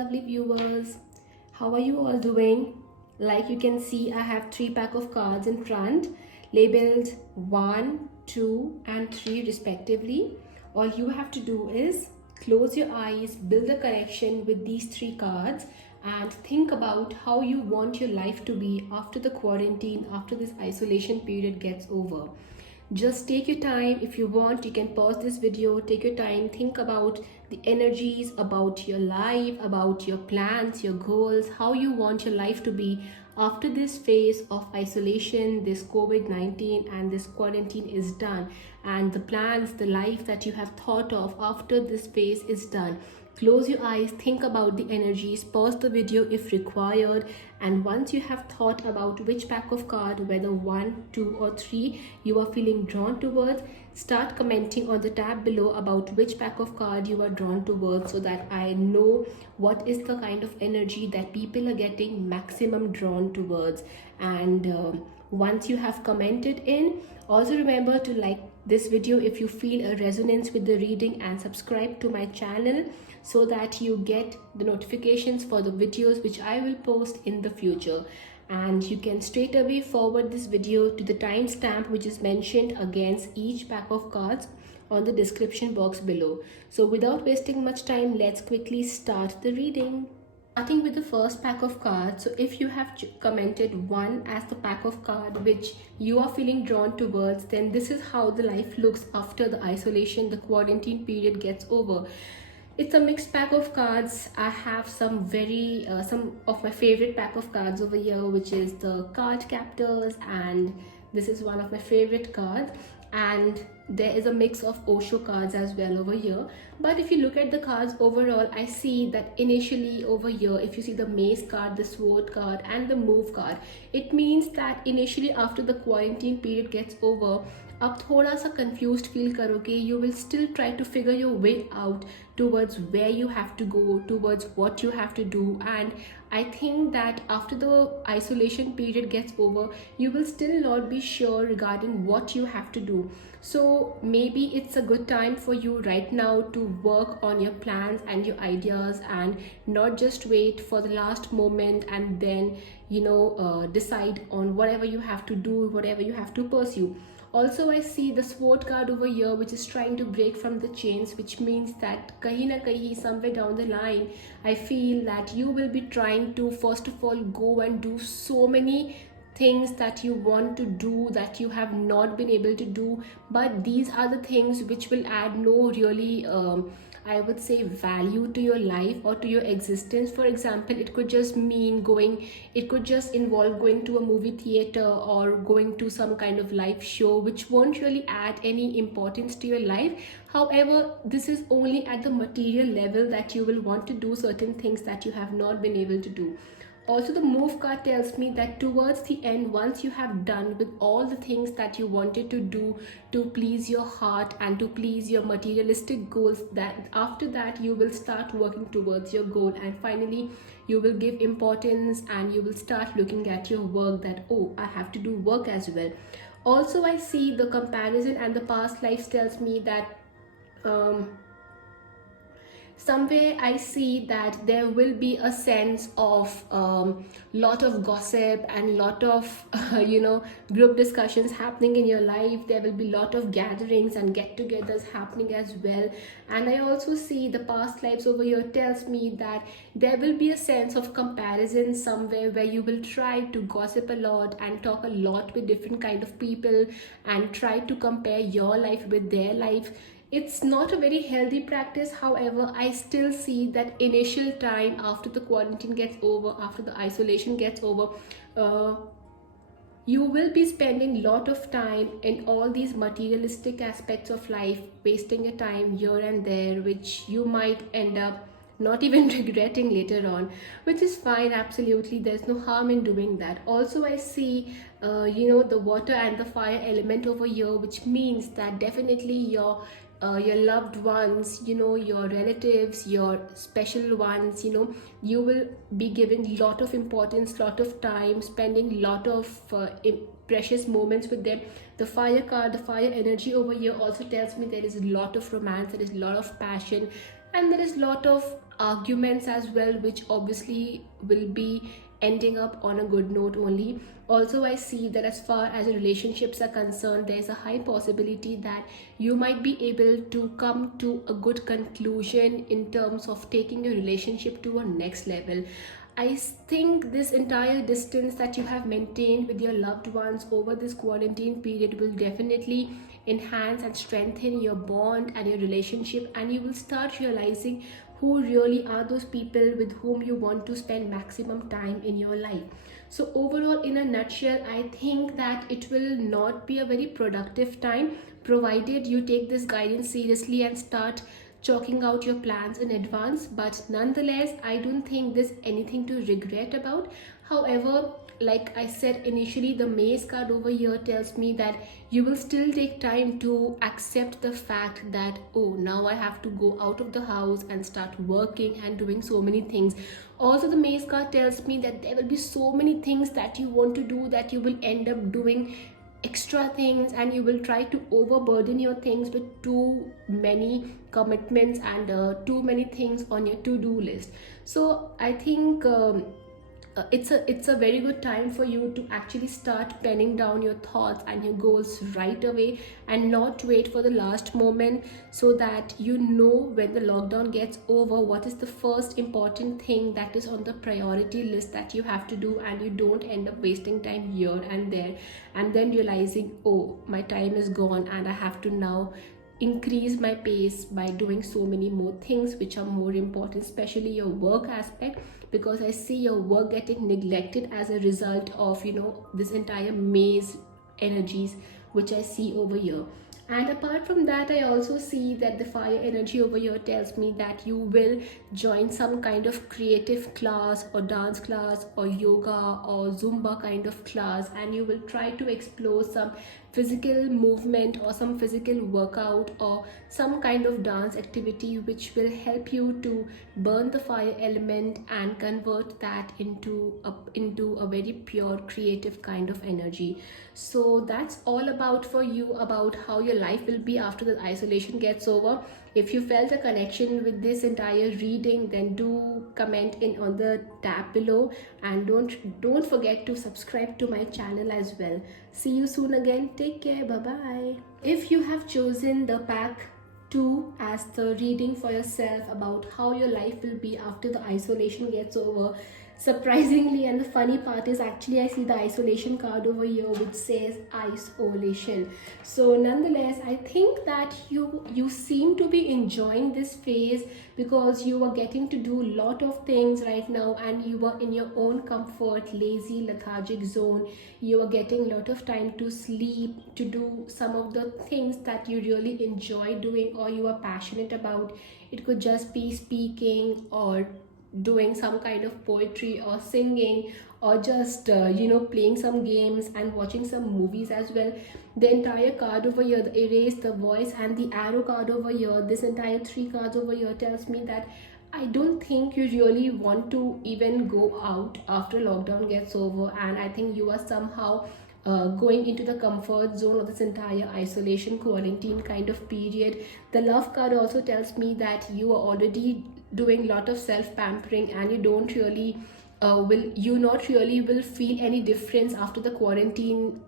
lovely viewers. How are you all doing? Like you can see, I have 3 packs of cards in front, labeled 1, 2 and 3 respectively. All you have to do is close your eyes, build a connection with these 3 cards, and think about how you want your life to be after the quarantine, after this isolation period gets over. Just take your time. If you want, you can pause this video, take your time, think about the energies, about your life, about your plans, your goals, how you want your life to be after this phase of isolation, this COVID-19 and this quarantine is done, and the plans, the life that you have thought of after this phase is done. Close your eyes, think about the energies, pause the video if required, and once you have thought about which pack of card, whether 1, 2 or 3 you are feeling drawn towards, start commenting on the tab below about which pack of card you are drawn towards, so that I know what is the kind of energy that people are getting maximum drawn towards. And once you have commented in, also remember to like this video if you feel a resonance with the reading, and subscribe to my channel so that you get the notifications for the videos which I will post in the future. And you can straight away forward this video to the timestamp which is mentioned against each pack of cards on the description box below. So without wasting much time, let's quickly start the reading. Starting with the first pack of cards. So if you have commented 1 as the pack of card which you are feeling drawn towards, then this is how the life looks after the isolation, the quarantine period gets over. It's a mixed pack of cards. I have some of my favorite pack of cards over here, which is the card captors, and this is one of my favorite cards. And there is a mix of Osho cards as well over here. But if you look at the cards overall, I see that initially over here, if you see the mace card, the sword card and the move card, it means that initially after the quarantine period gets over, आप थोड़ा सा confused feel करोगे. You will still try to figure your way out towards where you have to go, towards what you have to do. And I think that after the isolation period gets over, you will still not be sure regarding what you have to do. So maybe it's a good time for you right now to work on your plans and your ideas, and not just wait for the last moment and then decide on whatever you have to do, whatever you have to pursue. Also, I see the sword card over here, which is trying to break from the chains, which means that kahi na kahi, somewhere down the line, I feel that you will be trying to first of all go and do so many things that you want to do that you have not been able to do. But these are the things which will add no really I would say value to your life or to your existence. For example, it could just mean it could just involve going to a movie theater or going to some kind of live show, which won't really add any importance to your life. However, this is only at the material level that you will want to do certain things that you have not been able to do. Also, the move card tells me that towards the end, once you have done with all the things that you wanted to do to please your heart and to please your materialistic goals, that after that you will start working towards your goal, and finally you will give importance and you will start looking at your work that, oh, I have to do work as well. Also, I see the comparison and the past lives tells me that somewhere I see that there will be a sense of lot of gossip and lot of group discussions happening in your life. There will be lot of gatherings and get-togethers happening as well. And I also see the past lives over here tells me that there will be a sense of comparison somewhere, where you will try to gossip a lot and talk a lot with different kind of people and try to compare your life with their life. It's not a very healthy practice. However, I still see that initial time after the quarantine gets over, after the isolation gets over, you will be spending a lot of time in all these materialistic aspects of life, wasting your time here and there, which you might end up not even regretting later on, which is fine. Absolutely, there's no harm in doing that. Also, I see the water and the fire element over here, which means that definitely your loved ones, your relatives, your special ones, you will be giving lot of importance, lot of time, spending lot of precious moments with them. The fire card, the fire energy over here also tells me there is a lot of romance, there is a lot of passion, and there is a lot of arguments as well, which obviously will be ending up on a good note only. Also, I see that as far as your relationships are concerned, there's a high possibility that you might be able to come to a good conclusion in terms of taking your relationship to a next level. I think this entire distance that you have maintained with your loved ones over this quarantine period will definitely enhance and strengthen your bond and your relationship, and you will start realizing who really are those people with whom you want to spend maximum time in your life. So overall, in a nutshell, I think that it will not be a very productive time provided you take this guidance seriously and start chalking out your plans in advance. But nonetheless, I don't think there's anything to regret about. However, like I said initially, the maze card over here tells me that you will still take time to accept the fact that, oh, now I have to go out of the house and start working and doing so many things. Also, the maze card tells me that there will be so many things that you want to do that you will end up doing extra things, and you will try to overburden your things with too many commitments and too many things on your to-do list. So I think it's a very good time for you to actually start penning down your thoughts and your goals right away, and not wait for the last moment, so that you know when the lockdown gets over what is the first important thing that is on the priority list that you have to do, and you don't end up wasting time here and there and then realizing, oh, my time is gone and I have to now increase my pace by doing so many more things which are more important, especially your work aspect, because I see your work getting neglected as a result of, you know, this entire maze energies which I see over here. And apart from that, I also see that the fire energy over here tells me that you will join some kind of creative class or dance class or yoga or Zumba kind of class, and you will try to explore some physical movement or some physical workout or some kind of dance activity which will help you to burn the fire element and convert that into a very pure creative kind of energy. So that's all about for you about how your life will be after the isolation gets over. If you felt a connection with this entire reading, then do comment in on the tab below, and don't forget to subscribe to my channel as well. See you soon again. Take care. Bye bye. If you have chosen the pack 2 as the reading for yourself about how your life will be after the isolation gets over, surprisingly, and the funny part is actually I see the isolation card over here which says isolation. So nonetheless, I think that you seem to be enjoying this phase because you are getting to do a lot of things right now, and you are in your own comfort, lazy, lethargic zone. You are getting a lot of time to sleep, to do some of the things that you really enjoy doing or you are passionate about. It could just be speaking or doing some kind of poetry or singing, or just playing some games and watching some movies as well. The entire card over here, the erase, the voice, and the arrow card over here, this entire 3 cards over here tells me that I don't think you really want to even go out after lockdown gets over, and I think you are somehow going into the comfort zone of this entire isolation quarantine kind of period. The love card also tells me that you are already doing a lot of self pampering, and you don't really will feel any difference after the quarantine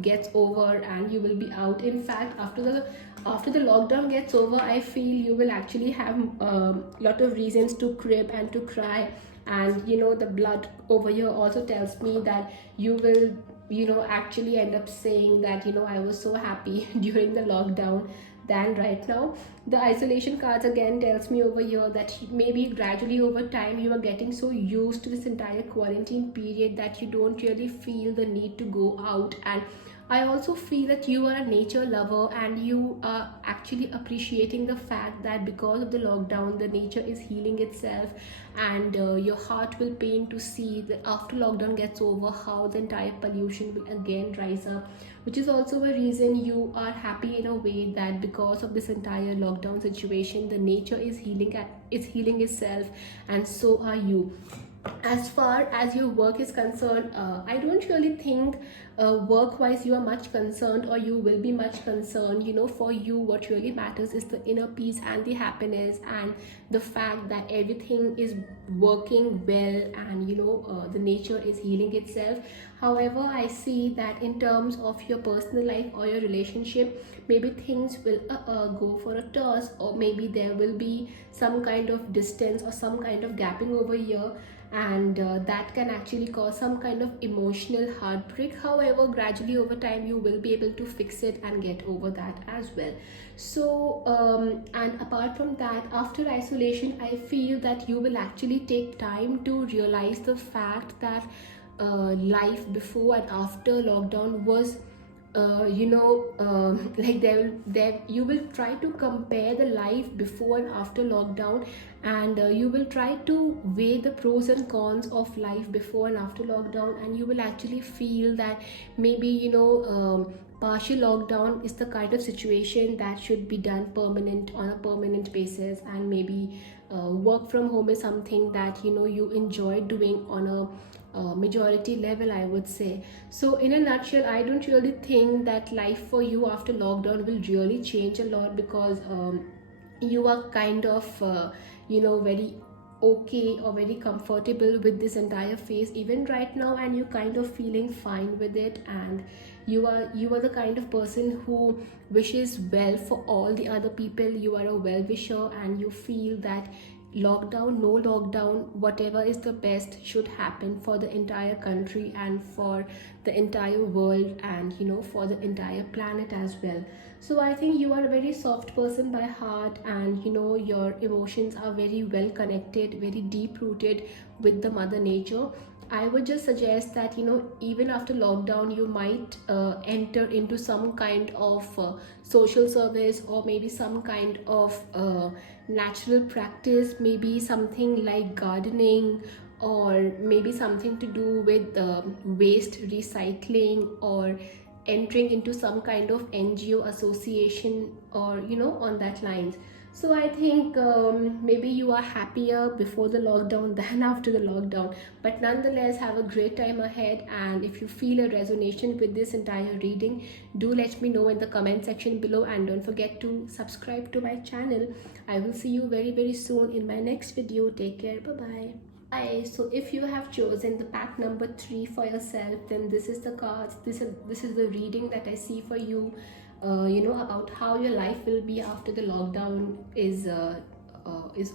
gets over and you will be out. In fact, after the lockdown gets over, I feel you will actually have a lot of reasons to crib and to cry. And the blood over here also tells me that you will actually end up saying that I was so happy during the lockdown than right now. The isolation cards again tells me over here that maybe gradually over time you are getting so used to this entire quarantine period that you don't really feel the need to go out. And I also feel that you are a nature lover, and you are actually appreciating the fact that because of the lockdown, the nature is healing itself, and your heart will pain to see that after lockdown gets over, how the entire pollution will again rise up. which is also a reason you are happy in a way that because of this entire lockdown situation, the nature is healing itself, and so are you. As far as your work is concerned, I don't really think work wise you are much concerned, or you will be much concerned. For you, what really matters is the inner peace and the happiness, and the fact that everything is working well, and the nature is healing itself. However, I see that in terms of your personal life or your relationship, maybe things will go for a toss, or maybe there will be some kind of distance or some kind of gapping over here, and that can actually cause some kind of emotional heartbreak. However, gradually over time you will be able to fix it and get over that as well. So and apart from that, after isolation, I feel that you will actually take time to realize the fact that life before and after lockdown was like there you will try to compare the life before and after lockdown, and you will try to weigh the pros and cons of life before and after lockdown, and you will actually feel that maybe partial lockdown is the kind of situation that should be done permanent, on a permanent basis, and maybe work from home is something that you enjoy doing on a majority level, I would say. So in a nutshell, I don't really think that life for you after lockdown will really change a lot, because you are kind of very okay or very comfortable with this entire phase even right now, and you're kind of feeling fine with it, and you are the kind of person who wishes well for all the other people. You are a well wisher, and you feel that lockdown, no lockdown, whatever is the best should happen for the entire country and for the entire world, and for the entire planet as well. So I think you are a very soft person by heart, and your emotions are very well connected, very deep rooted with the mother nature. I would just suggest that even after lockdown you might enter into some kind of social service, or maybe some kind of natural practice, maybe something like gardening, or maybe something to do with waste recycling, or entering into some kind of NGO association, or on that lines. So I think maybe you are happier before the lockdown than after the lockdown. But nonetheless, have a great time ahead. And if you feel a resonation with this entire reading, do let me know in the comment section below. And don't forget to subscribe to my channel. I will see you very, very soon in my next video. Take care. Bye-bye. Hi, so if you have chosen the pack number 3 for yourself, then this is the cards. This is the reading that I see for you. About how your life will be after the lockdown is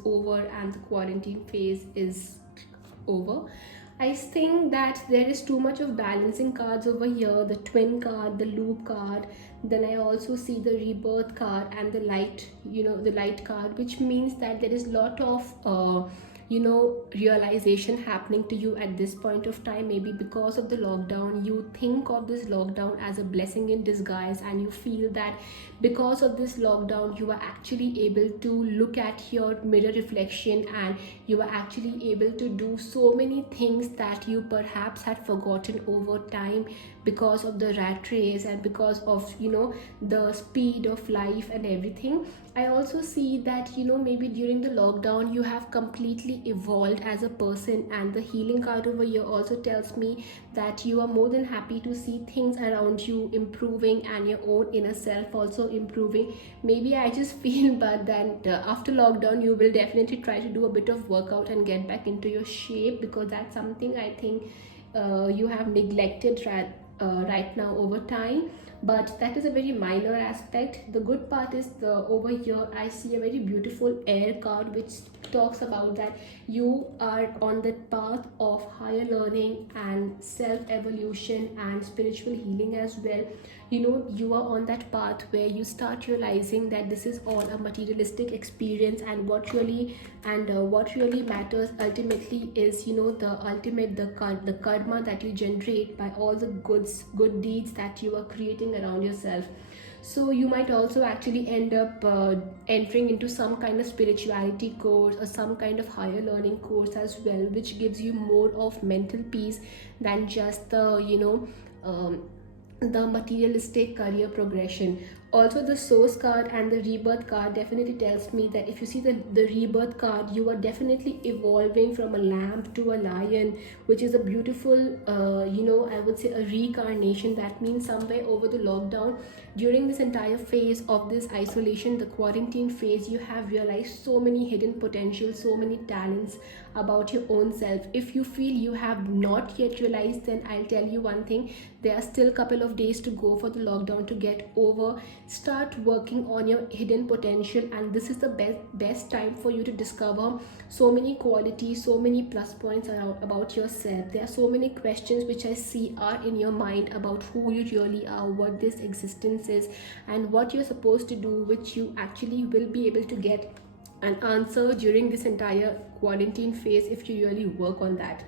over and the quarantine phase is over. I think that there is too much of balancing cards over here. The twin card, the loop card. Then I also see the rebirth card and the light card, which means that there is a lot of realization happening to you at this point of time. Maybe because of the lockdown, you think of this lockdown as a blessing in disguise, and you feel that because of this lockdown you are actually able to look at your mirror reflection, and you are actually able to do so many things that you perhaps had forgotten over time because of the rat race, and because of the speed of life and everything. I also see that maybe during the lockdown you have completely evolved as a person, and the healing card over here also tells me that you are more than happy to see things around you improving, and your own inner self also improving. Maybe I just feel but that after lockdown you will definitely try to do a bit of workout and get back into your shape, because that's something I think you have neglected right now over time. But that is a very minor aspect. The good part is over here I see a very beautiful air card, which talks about that you are on the path of higher learning and self-evolution and spiritual healing as well. You are on that path where you start realizing that this is all a materialistic experience, and what really matters ultimately is the karma that you generate by all the good deeds that you are creating around yourself. So you might also actually end up entering into some kind of spirituality course or some kind of higher learning course as well, which gives you more of mental peace than just the the materialistic career progression. Also, the source card and the rebirth card definitely tells me that if you see the rebirth card, you are definitely evolving from a lamb to a lion, which is a beautiful, I would say a reincarnation. That means somewhere over the lockdown, during this entire phase of this isolation, the quarantine phase, you have realized so many hidden potential, so many talents about your own self. If you feel you have not yet realized, then I'll tell you one thing: there are still a couple of days to go for the lockdown to get over. Start working on your hidden potential, and this is the best time for you to discover so many qualities, so many plus points around about yourself. There are so many questions which I see are in your mind about who you really are, what this existence is, and what you're supposed to do, which you actually will be able to get an answer during this entire quarantine phase if you really work on that.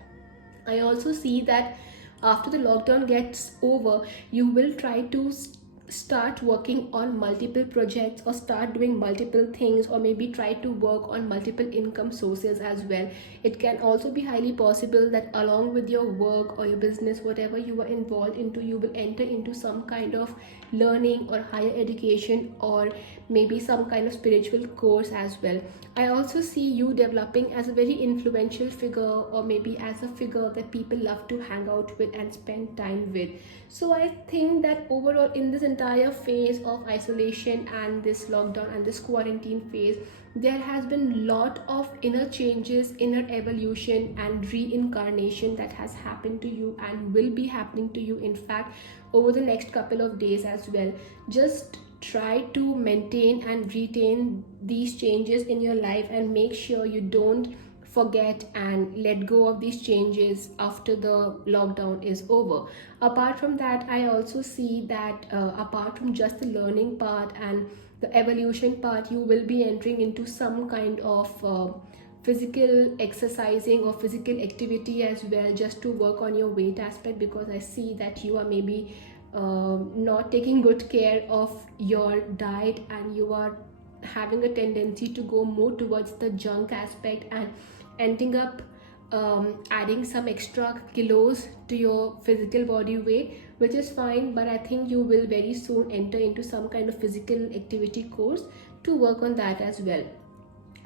I also see that after the lockdown gets over, you will try to start working on multiple projects, or start doing multiple things, or maybe try to work on multiple income sources as well. It can also be highly possible that along with your work or your business, whatever you are involved into, you will enter into some kind of learning or higher education, or maybe some kind of spiritual course as well. I also see you developing as a very influential figure, or maybe as a figure that people love to hang out with and spend time with. So I think that overall, in this entire phase of isolation and this lockdown and this quarantine phase, there has been a lot of inner changes, inner evolution, and reincarnation that has happened to you and will be happening to you, in fact, over the next couple of days as well. Just try to maintain and retain these changes in your life, and make sure you don't forget and let go of these changes after the lockdown is over. Apart from that, I also see that apart from just the learning part and the evolution part, you will be entering into some kind of physical exercising or physical activity as well, just to work on your weight aspect, because I see that you are maybe not taking good care of your diet, and you are having a tendency to go more towards the junk aspect and ending up adding some extra kilos to your physical body weight, which is fine, but I think you will very soon enter into some kind of physical activity course to work on that as well.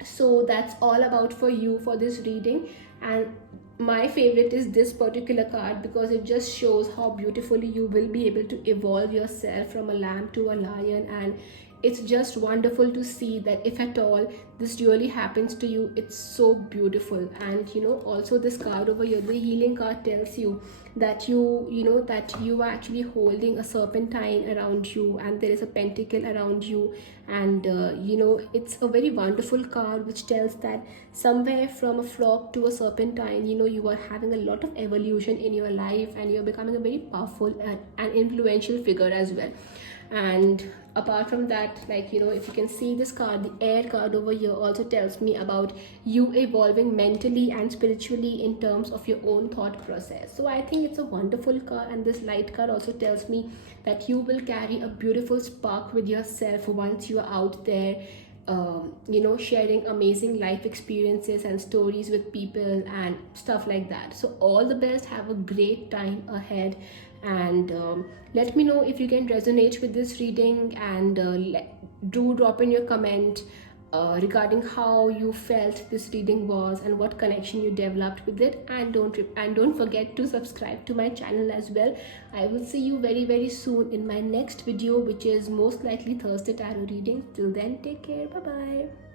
So that's all about for you for this reading. And my favorite is this particular card, because it just shows how beautifully you will be able to evolve yourself from a lamb to a lion. And it's just wonderful to see that if at all this really happens to you, it's so beautiful. And also this card over here, the healing card, tells you that that you are actually holding a serpentine around you, and there is a pentacle around you. And it's a very wonderful card which tells that somewhere from a frog to a serpentine, you are having a lot of evolution in your life, and you're becoming a very powerful and influential figure as well. And apart from that, if you can see this card, the air card over here, also tells me about you evolving mentally and spiritually in terms of your own thought process. So I think it's a wonderful card. And this light card also tells me that you will carry a beautiful spark with yourself once you are out there, sharing amazing life experiences and stories with people and stuff like that. So all the best, have a great time ahead. And let me know if you can resonate with this reading, and do drop in your comment regarding how you felt this reading was and what connection you developed with it. And don't forget to subscribe to my channel as well. I will see you very, very soon in my next video, which is most likely Thursday tarot reading. Till then, take care. Bye bye.